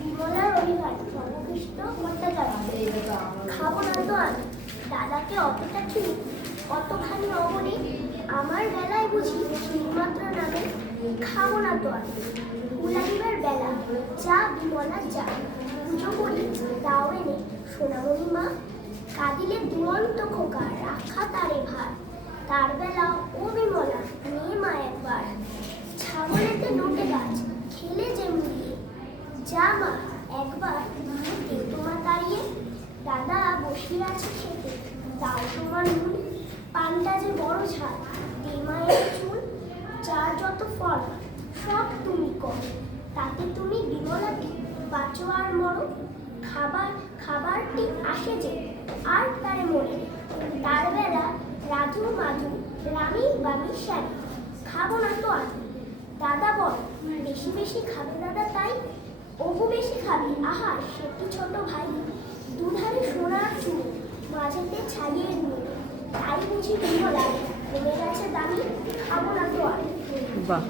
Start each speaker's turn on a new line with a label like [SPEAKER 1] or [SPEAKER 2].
[SPEAKER 1] ভাই রামকৃষ্ণ ভট্টাচার্য। খাব না তো আর। দাদাকে অতটা ঠিক অতখানি অবনি আমার বেলায় বুঝি শুধুমাত্র নামে খাব না তো আর। উলাইবার বেলা যা বিমলা যা পুজো করি, দাও এনে সোনামণি মা। কাঁদিলে দুরন্ত খোকা, রাখা তারে ভার। তার বেলা ও বিমলা মেয়ে মা একবার। যা একবার দে তোমার দাঁড়িয়ে দাদা বসিয়ে আছে খেতে। দাও তোমার নুন। পানটা যে বড় ঝাল। দে মায়ের চুল যার যত ফল, সব তুমি কর। তাতে তুমি বিমলাটি বাঁচো আর মরো। খাবার, খাবারটি আসে যে আর তারে মরে তার বেলা রাধু, মাধু রামি বামি শ্যামি খাব না তো আর। দাদা বল, বেশি বেশি খাবে দাদা তাই? ওগু বেশি খাবি আহা সে কি ছোট ভাই, দুধারে সোনার চুল মাঝেতে ছাড়িয়ে নুন তাই বুঝি বিমলা, কমে গেছে দামি, খাব না তো আর।
[SPEAKER 2] বাহ।